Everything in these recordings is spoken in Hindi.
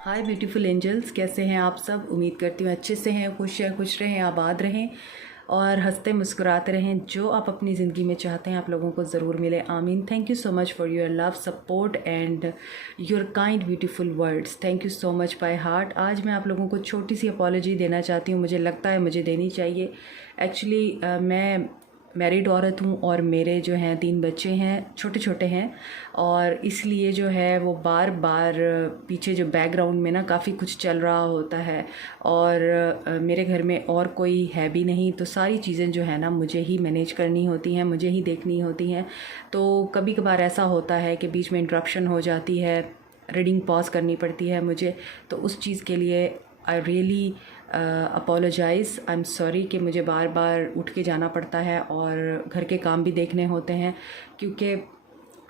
हाय ब्यूटीफुल एंजल्स, कैसे हैं आप सब। उम्मीद करती हूँ अच्छे से हैं, खुश रहें, आबाद रहें और हंसते मुस्कुराते रहें। जो आप अपनी ज़िंदगी में चाहते हैं आप लोगों को ज़रूर मिले। आमीन। Thank you so much for your love, support and your kind beautiful words. Thank you so much by heart. आज मैं आप लोगों को छोटी सी अपॉलॉजी देना चाहती हूँ। मुझे लगता है मुझे देनी चाहिए। एक्चुअली मैं मैरिड औरत हूँ और मेरे जो हैं 3 बच्चे हैं, छोटे छोटे हैं, और इसलिए जो है वो बार बार पीछे जो बैकग्राउंड में ना काफ़ी कुछ चल रहा होता है। और मेरे घर में और कोई है भी नहीं, तो सारी चीज़ें जो है ना मुझे ही मैनेज करनी होती हैं, मुझे ही देखनी होती हैं। तो कभी कभार ऐसा होता है कि बीच में इंटरप्शन हो जाती है, रीडिंग पॉज करनी पड़ती है मुझे। तो उस चीज़ के लिए I really apologise, I am sorry कि मुझे बार बार उठ के जाना पड़ता है और घर के काम भी देखने होते हैं। क्योंकि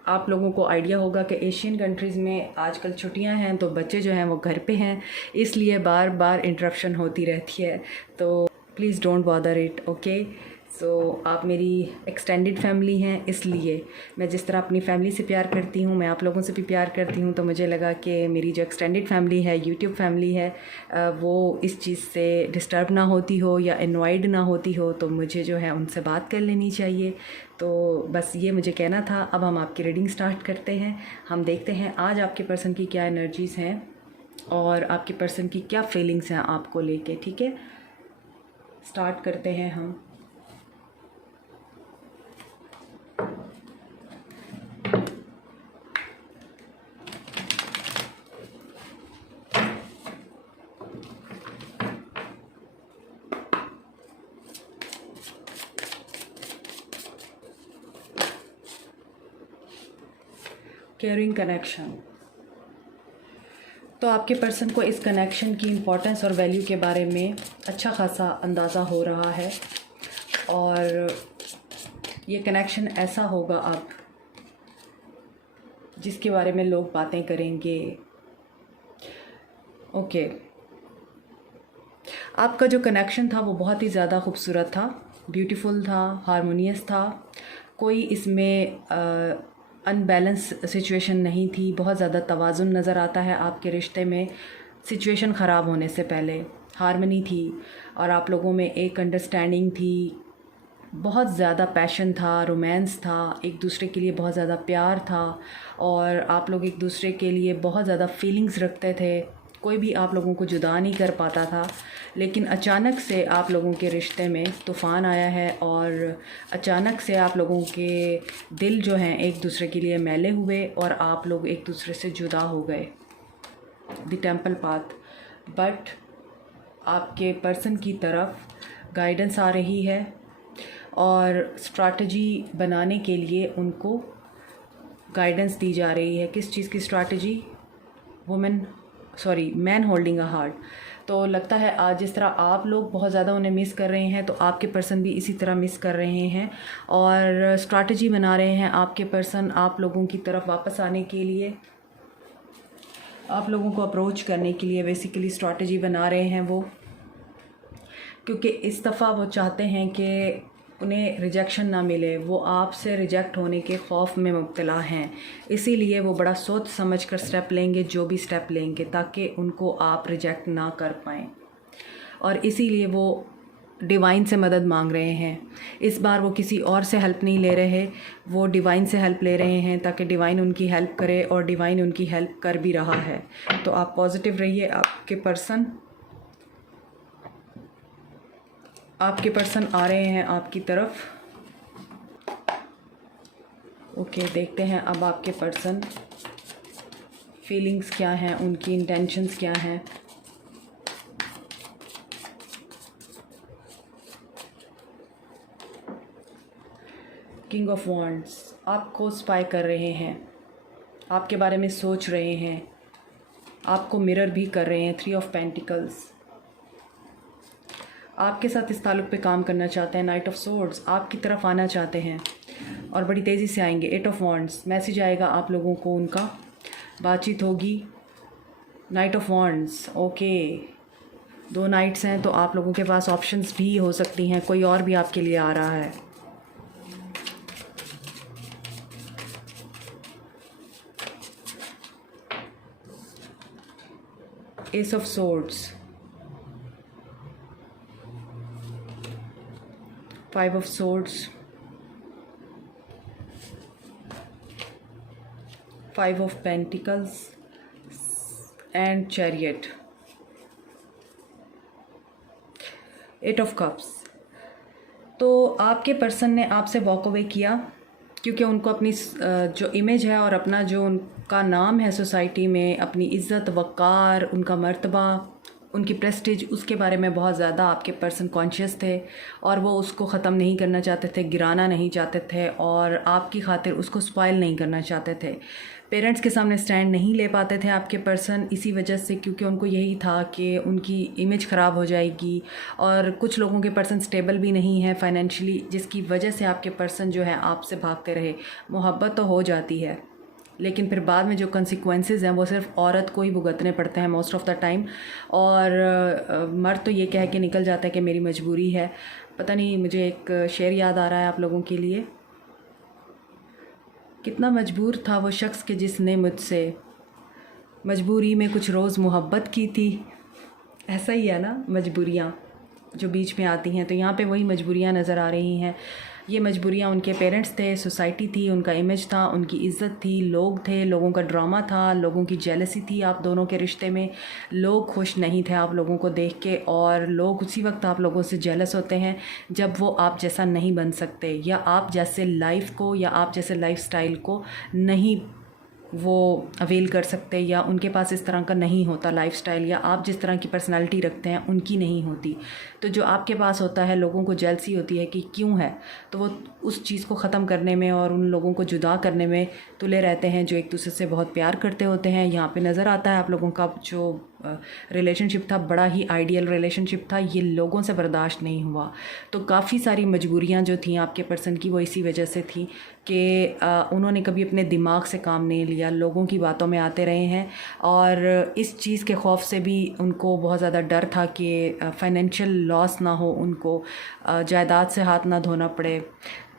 आप लोगों को आइडिया होगा कि एशियन कंट्रीज़ में आजकल छुट्टियां हैं, तो बच्चे जो हैं वो घर पे हैं, इसलिए बार बार इंटरप्शन होती रहती है। तो please don't bother it, okay. So आप मेरी एक्सटेंडेड फैमिली हैं, इसलिए मैं जिस तरह अपनी फैमिली से प्यार करती हूँ मैं आप लोगों से भी प्यार करती हूँ। तो मुझे लगा कि मेरी जो एक्सटेंडेड फैमिली है, यूट्यूब फैमिली है, वो इस चीज़ से डिस्टर्ब ना होती हो या एनवाइड ना होती हो, तो मुझे जो है उनसे बात कर लेनी चाहिए। तो बस ये मुझे कहना था। अब हम आपकी रीडिंग स्टार्ट करते हैं। हम देखते हैं आज आपके पर्सन की क्या एनर्जीज़ हैं और आपके पर्सन की क्या फीलिंग्स हैं आपको लेके। ठीक है, स्टार्ट करते हैं हम। Caring connection. तो आपके पर्सन को इस कनेक्शन की इम्पोर्टेंस और वैल्यू के बारे में अच्छा खासा अंदाज़ा हो रहा है, और ये कनेक्शन ऐसा होगा अब जिसके बारे में लोग बातें करेंगे। ओके, आपका जो कनेक्शन था वो बहुत ही ज़्यादा खूबसूरत था, ब्यूटीफुल था, हारमोनियस था। कोई इसमें अनबैलेंस सिचुएशन नहीं थी। बहुत ज़्यादा तवाज़ुन नज़र आता है आपके रिश्ते में। सिचुएशन ख़राब होने से पहले हारमनी थी और आप लोगों में एक अंडरस्टैंडिंग थी। बहुत ज़्यादा पैशन था, रोमांस था, एक दूसरे के लिए बहुत ज़्यादा प्यार था और आप लोग एक दूसरे के लिए बहुत ज़्यादा फीलिंग्स रखते थे। कोई भी आप लोगों को जुदा नहीं कर पाता था। लेकिन अचानक से आप लोगों के रिश्ते में तूफ़ान आया है और अचानक से आप लोगों के दिल जो हैं एक दूसरे के लिए मैले हुए और आप लोग एक दूसरे से जुदा हो गए। The temple path. बट आपके पर्सन की तरफ गाइडेंस आ रही है और स्ट्रैटेजी बनाने के लिए उनको गाइडेंस दी जा रही है। किस चीज़ की strategy? Man holding a heart. तो लगता है आज जिस तरह आप लोग बहुत ज़्यादा उन्हें मिस कर रहे हैं, तो आपके पर्सन भी इसी तरह मिस कर रहे हैं और स्ट्रैटेजी बना रहे हैं आपके पर्सन आप लोगों की तरफ वापस आने के लिए, आप लोगों को अप्रोच करने के लिए बेसिकली स्ट्रैटेजी बना रहे हैं वो। क्योंकि इस दफ़ा वो चाहते हैं कि उन्हें रिजेक्शन ना मिले, वो आपसे रिजेक्ट होने के खौफ में मुब्तला हैं। इसीलिए वो बड़ा सोच समझ कर स्टेप लेंगे, जो भी स्टेप लेंगे, ताकि उनको आप रिजेक्ट ना कर पाएँ। और इसीलिए वो डिवाइन से मदद मांग रहे हैं। इस बार वो किसी और से हेल्प नहीं ले रहे, वो डिवाइन से हेल्प ले रहे हैं ताकि डिवाइन उनकी हेल्प करे, और डिवाइन उनकी हेल्प कर भी रहा है। तो आप पॉजिटिव रहिए। आपके पर्सन आ रहे हैं आपकी तरफ। ओके, देखते हैं अब आपके पर्सन फीलिंग्स क्या हैं, उनकी इंटेंशंस क्या हैं। King of wands. आपको स्पाई कर रहे हैं, आपके बारे में सोच रहे हैं, आपको मिरर भी कर रहे हैं। 3 ऑफ पेंटिकल्स। आपके साथ इस ताल्लुक़ पे काम करना चाहते हैं। Night of swords. आपकी तरफ आना चाहते हैं और बड़ी तेज़ी से आएंगे। 8 ऑफ वॉन्ड्स। मैसेज आएगा आप लोगों को, उनका बातचीत होगी। Night of wands. Okay, 2 nights हैं, तो आप लोगों के पास ऑप्शंस भी हो सकती हैं, कोई और भी आपके लिए आ रहा है। S of swords, 5 of swords, 5 of pentacles and chariot, 8 of cups. तो आपके पर्सन ने आपसे वॉक अवे किया क्योंकि उनको अपनी जो इमेज है और अपना जो उनका नाम है सोसाइटी में, अपनी इज़्ज़त, वक़ार, उनका मर्तबा, उनकी प्रेस्टीज, उसके बारे में बहुत ज़्यादा आपके पर्सन कॉन्शियस थे और वो उसको ख़त्म नहीं करना चाहते थे, गिराना नहीं चाहते थे और आपकी खातिर उसको स्पॉइल नहीं करना चाहते थे। पेरेंट्स के सामने स्टैंड नहीं ले पाते थे आपके पर्सन इसी वजह से, क्योंकि उनको यही था कि उनकी इमेज ख़राब हो जाएगी। और कुछ लोगों के पर्सन स्टेबल भी नहीं है फाइनेंशियली, जिसकी वजह से आपके पर्सन जो है आपसे भागते रहे। मोहब्बत तो हो जाती है लेकिन फिर बाद में जो कंसिक्वेंसेस हैं वो सिर्फ औरत को ही भुगतने पड़ते हैं मोस्ट ऑफ़ द टाइम। और मर्द तो ये कह के निकल जाता है कि मेरी मजबूरी है। पता नहीं, मुझे एक शेर याद आ रहा है आप लोगों के लिए। कितना मजबूर था वो शख्स कि जिसने मुझसे मजबूरी में कुछ रोज़ मोहब्बत की थी। ऐसा ही है ना, मजबूरियाँ जो बीच में आती हैं। तो यहाँ पे वही मजबूरियाँ नज़र आ रही हैं। ये मजबूरियाँ उनके पेरेंट्स थे, सोसाइटी थी, उनका इमेज था, उनकी इज़्ज़त थी, लोग थे, लोगों का ड्रामा था, लोगों की जेलसी थी आप दोनों के रिश्ते में। लोग खुश नहीं थे आप लोगों को देख के और लोग उसी वक्त आप लोगों से जेलस होते हैं जब वो आप जैसा नहीं बन सकते या आप जैसे लाइफ को या आप जैसे लाइफस्टाइल को नहीं वो अवेल कर सकते या उनके पास इस तरह का नहीं होता लाइफस्टाइल, या आप जिस तरह की पर्सनालिटी रखते हैं उनकी नहीं होती। तो जो आपके पास होता है लोगों को जेलसी होती है कि क्यों है, तो वो उस चीज़ को ख़त्म करने में और उन लोगों को जुदा करने में तुले रहते हैं जो एक दूसरे से बहुत प्यार करते होते हैं। यहाँ पे नज़र आता है आप लोगों का जो रिलेशनशिप था बड़ा ही आइडियल रिलेशनशिप था, ये लोगों से बर्दाश्त नहीं हुआ। तो काफ़ी सारी मजबूरियाँ जो थी आपके पर्सन की वो इसी वजह से थी कि उन्होंने कभी अपने दिमाग से काम नहीं लिया, लोगों की बातों में आते रहे हैं। और इस चीज़ के खौफ से भी उनको बहुत ज़्यादा डर था कि फाइनेंशियल लॉस ना हो, उनको जायदाद से हाथ ना धोना पड़े।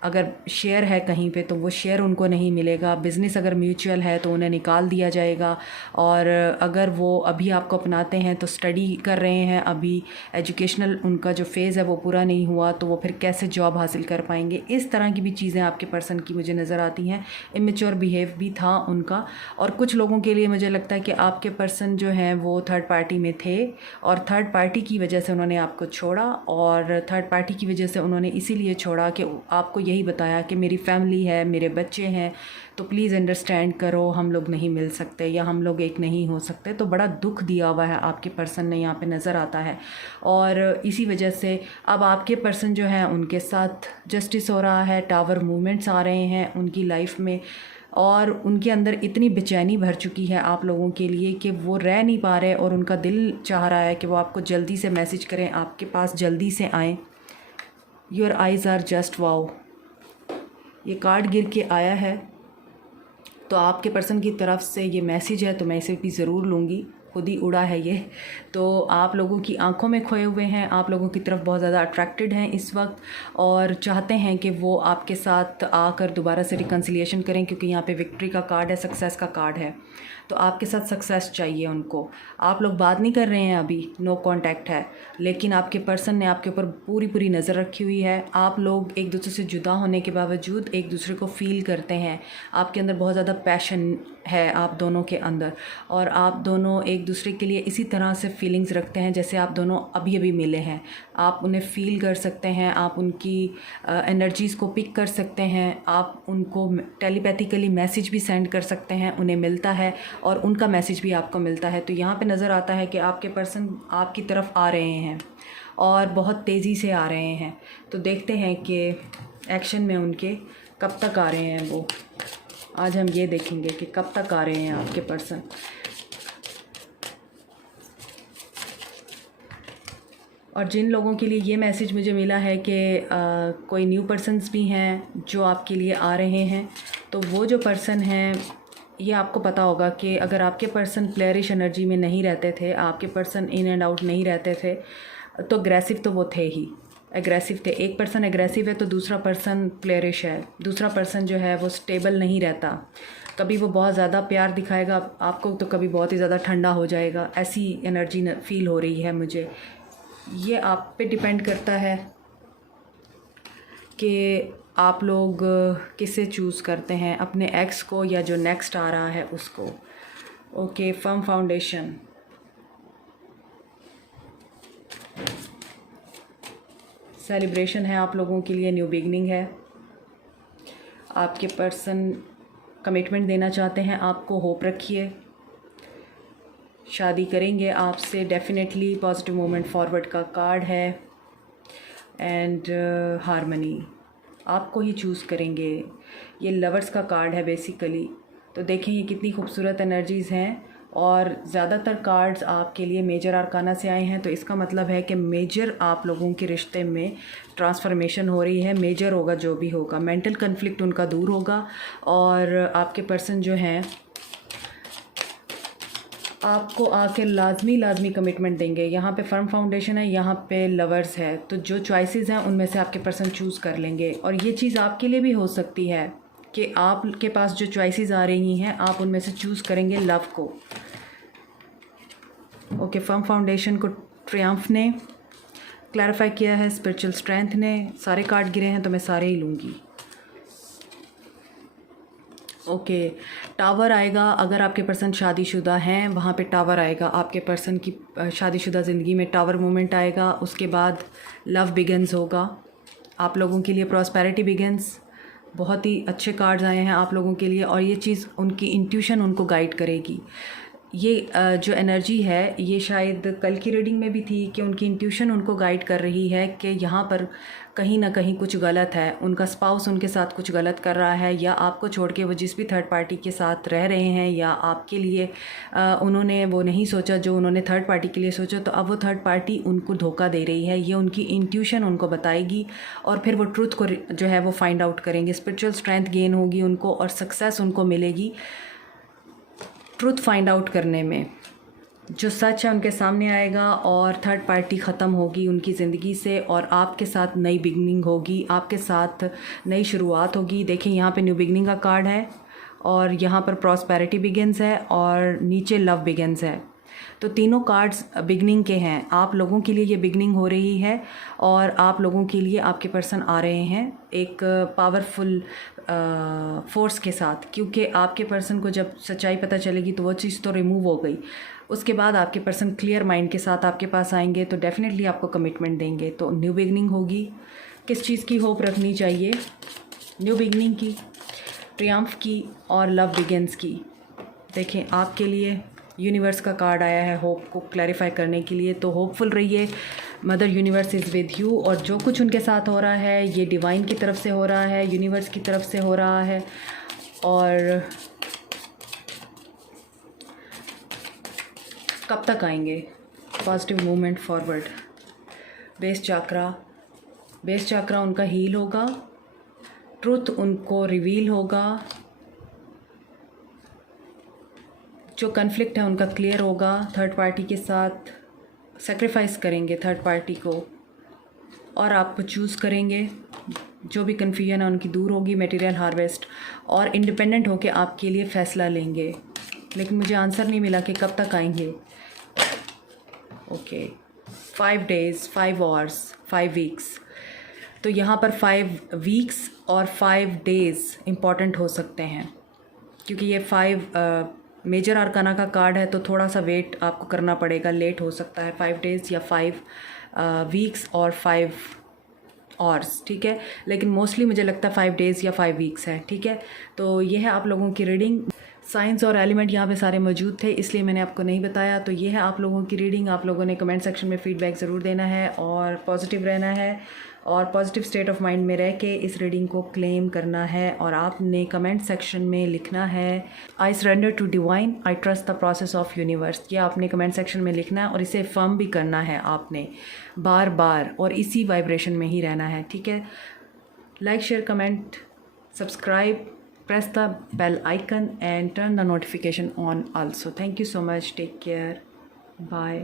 अगर शेयर है कहीं पे तो वो शेयर उनको नहीं मिलेगा, बिज़नेस अगर म्यूचुअल है तो उन्हें निकाल दिया जाएगा। और अगर वो अभी आपको अपनाते हैं तो स्टडी कर रहे हैं, अभी एजुकेशनल उनका जो फ़ेज़ है वो पूरा नहीं हुआ, तो वो फिर कैसे जॉब हासिल कर पाएंगे। इस तरह की भी चीज़ें आपके पर्सन की मुझे नज़र आती हैं। इमेच्योर बिहेव भी था उनका। और कुछ लोगों के लिए मुझे लगता है कि आपके पर्सन जो हैं वो थर्ड पार्टी में थे और थर्ड पार्टी की वजह से उन्होंने आपको छोड़ा। और थर्ड पार्टी की वजह से उन्होंने इसीलिए छोड़ा कि आपको यही बताया कि मेरी फैमिली है, मेरे बच्चे हैं, तो प्लीज़ अंडरस्टैंड करो, हम लोग नहीं मिल सकते या हम लोग एक नहीं हो सकते। तो बड़ा दुख दिया हुआ है आपके पर्सन ने, यहाँ पे नज़र आता है। और इसी वजह से अब आपके पर्सन जो है उनके साथ जस्टिस हो रहा है, टावर मूवमेंट्स आ रहे हैं उनकी लाइफ में और उनके अंदर इतनी बेचैनी भर चुकी है आप लोगों के लिए कि वो रह नहीं पा रहे और उनका दिल चाह रहा है कि वो आपको जल्दी से मैसेज करें, आपके पास जल्दी से आएँ। Your eyes are just wow, ये कार्ड गिर के आया है। तो आपके पर्सन की तरफ से ये मैसेज है, तो मैं इसे भी ज़रूर लूँगी, खुद ही उड़ा है ये। तो आप लोगों की आंखों में खोए हुए हैं, आप लोगों की तरफ बहुत ज़्यादा अट्रैक्टेड हैं इस वक्त और चाहते हैं कि वो आपके साथ आकर दोबारा से रिकन्सिलिएशन करें, क्योंकि यहाँ पे विक्ट्री का कार्ड है, सक्सेस का कार्ड है। तो आपके साथ सक्सेस चाहिए उनको। आप लोग बात नहीं कर रहे हैं अभी, नो कांटेक्ट है, लेकिन आपके पर्सन ने आपके ऊपर पूरी नज़र रखी हुई है। आप लोग एक दूसरे से जुदा होने के बावजूद एक दूसरे को फ़ील करते हैं। आपके अंदर बहुत ज़्यादा पैशन है आप दोनों के अंदर और आप दोनों एक दूसरे के लिए इसी तरह से फीलिंग्स रखते हैं जैसे आप दोनों अभी अभी मिले हैं। आप उन्हें फ़ील कर सकते हैं, आप उनकी एनर्जीज़ को पिक कर सकते हैं, आप उनको टेलीपैथिकली मैसेज भी सेंड कर सकते हैं, उन्हें मिलता है और उनका मैसेज भी आपको मिलता है। तो यहाँ पे नज़र आता है कि आपके पर्सन आपकी तरफ आ रहे हैं और बहुत तेज़ी से आ रहे हैं। तो देखते हैं कि एक्शन में उनके कब तक आ रहे हैं वो। आज हम ये देखेंगे कि कब तक आ रहे हैं आपके पर्सन। और जिन लोगों के लिए ये मैसेज मुझे मिला है कि कोई न्यू पर्सन्स भी हैं जो आपके लिए आ रहे हैं, तो वो जो पर्सन हैं ये आपको पता होगा कि अगर आपके पर्सन प्लेयरिश एनर्जी में नहीं रहते थे, आपके पर्सन इन एंड आउट नहीं रहते थे, तो अग्रेसिव तो वो थे ही। एग्रेसिव थे। एक पर्सन एग्रेसिव है तो दूसरा पर्सन प्लेयरिश है। दूसरा पर्सन जो है वो स्टेबल नहीं रहता, कभी वो बहुत ज़्यादा प्यार दिखाएगा आपको तो कभी बहुत ही ज़्यादा ठंडा हो जाएगा। ऐसी एनर्जी फील हो रही है मुझे। ये आप पे डिपेंड करता है कि आप लोग किसे चूज़ करते हैं, अपने एक्स को या जो नेक्स्ट आ रहा है उसको। Okay, firm foundation. सेलिब्रेशन है आप लोगों के लिए, न्यू बिगनिंग है। आपके पर्सन कमिटमेंट देना चाहते हैं आपको, होप रखिए, शादी करेंगे आपसे डेफिनेटली। पॉजिटिव मूवमेंट फॉरवर्ड का कार्ड है एंड हारमनी, आपको ही चूज़ करेंगे। ये लवर्स का कार्ड है बेसिकली। तो देखें ये कितनी खूबसूरत एनर्जीज़ हैं और ज़्यादातर कार्ड्स आपके लिए मेजर आर्काना से आए हैं। तो इसका मतलब है कि मेजर आप लोगों के रिश्ते में ट्रांसफॉर्मेशन हो रही है। मेजर होगा जो भी होगा, मेंटल कन्फ्लिक्ट उनका दूर होगा और आपके पर्सन जो हैं आपको आके लाजमी कमिटमेंट देंगे। यहाँ पे फर्म फाउंडेशन है, यहाँ पे लवर्स है। तो जो चॉइसेस हैं उनमें से आपके पर्सन चूज़ कर लेंगे। और ये चीज़ आपके लिए भी हो सकती है कि आपके पास जो चॉइसेस आ रही हैं आप उनमें से चूज़ करेंगे लव को। ओके, फर्म फाउंडेशन को ट्रियम्फ ने क्लैरिफाई किया है, स्पिरिचुअल स्ट्रेंथ ने। सारे कार्ड गिरे हैं तो मैं सारे ही लूँगी। ओके, टावर आएगा। अगर आपके पर्सन शादीशुदा हैं वहाँ पे टावर आएगा। आपके पर्सन की शादीशुदा ज़िंदगी में टावर मोमेंट आएगा। उसके बाद लव बिगिंस होगा आप लोगों के लिए, प्रॉस्पेरिटी बिगिंस। बहुत ही अच्छे कार्ड्स आए हैं आप लोगों के लिए और ये चीज़ उनकी इंट्यूशन उनको गाइड करेगी। ये जो एनर्जी है ये शायद कल की रीडिंग में भी थी कि उनकी इंट्यूशन उनको गाइड कर रही है कि यहाँ पर कहीं ना कहीं कुछ गलत है। उनका स्पाउस उनके साथ कुछ गलत कर रहा है, या आपको छोड़ के वो जिस भी थर्ड पार्टी के साथ रह रहे हैं, या आपके लिए उन्होंने वो नहीं सोचा जो उन्होंने थर्ड पार्टी के लिए सोचा, तो अब वो थर्ड पार्टी उनको धोखा दे रही है। ये उनकी इंट्यूशन उनको बताएगी और फिर वो ट्रुथ को जो है वो फाइंड आउट करेंगे। स्पिरिचुअल स्ट्रेंथ गेन होगी उनको और सक्सेस उनको मिलेगी ट्रुथ फाइंड आउट करने में। जो सच है उनके सामने आएगा और थर्ड पार्टी ख़त्म होगी उनकी ज़िंदगी से और आपके साथ नई बिगनिंग होगी, आपके साथ नई शुरुआत होगी। देखिए यहाँ पे न्यू बिगनिंग का कार्ड है और यहाँ पर प्रॉस्पेरिटी बिगिंस है और नीचे लव बिगिंस है। तो तीनों कार्ड्स बिगनिंग के हैं। आप लोगों के लिए ये बिगनिंग हो रही है और आप लोगों के लिए आपके पर्सन आ रहे हैं एक पावरफुल फोर्स के साथ, क्योंकि आपके पर्सन को जब सच्चाई पता चलेगी तो वो चीज़ तो रिमूव हो गई। उसके बाद आपके पर्सन क्लियर माइंड के साथ आपके पास आएंगे तो डेफिनेटली आपको कमिटमेंट देंगे। तो न्यू बिगनिंग होगी। किस चीज़ की होप रखनी चाहिए? न्यू बिगनिंग की, ट्रियम्फ की और लव बिगिंस की। देखें आपके लिए यूनिवर्स का कार्ड आया है होप को क्लैरिफाई करने के लिए। तो होपफुल रहिए, mother universe is with you. और जो कुछ उनके साथ हो रहा है ये डिवाइन की तरफ से हो रहा है, यूनिवर्स की तरफ से हो रहा है। और कब तक आएंगे? Positive movement forward. Base chakra उनका हील होगा, ट्रुथ उनको रिवील होगा, जो कन्फ्लिक्ट है उनका क्लियर होगा। थर्ड पार्टी के साथ सेक्रीफाइस करेंगे थर्ड पार्टी को और आपको चूज़ करेंगे। जो भी कन्फ्यूजन है उनकी दूर होगी, मटेरियल हार्वेस्ट, और इंडिपेंडेंट होके आपके लिए फ़ैसला लेंगे। लेकिन मुझे आंसर नहीं मिला कि कब तक आएंगे। Okay, 5 days, 5 hours, 5 weeks। तो यहाँ पर 5 weeks और 5 days इम्पॉर्टेंट हो सकते हैं, क्योंकि ये 5 मेजर आर्काना का कार्ड है। तो थोड़ा सा वेट आपको करना पड़ेगा, लेट हो सकता है 5 days या 5 weeks और 5 hours, ठीक है। लेकिन मोस्टली मुझे लगता है 5 days या 5 weeks है, ठीक है। तो ये है आप लोगों की रीडिंग। साइंस और एलिमेंट यहाँ पे सारे मौजूद थे इसलिए मैंने आपको नहीं बताया। तो ये है आप लोगों की रीडिंग। आप लोगों ने कमेंट सेक्शन में फ़ीडबैक ज़रूर देना है और पॉजिटिव रहना है और पॉजिटिव स्टेट ऑफ माइंड में रह के इस रीडिंग को क्लेम करना है। और आपने कमेंट सेक्शन में लिखना है I surrender to divine, I trust the process of universe. ये आपने कमेंट सेक्शन में लिखना है और इसे फर्म भी करना है आपने बार बार, और इसी वाइब्रेशन में ही रहना है, ठीक है। Like, share, comment, subscribe, press the bell icon and turn the notification on also. Thank you so much. Take care. Bye.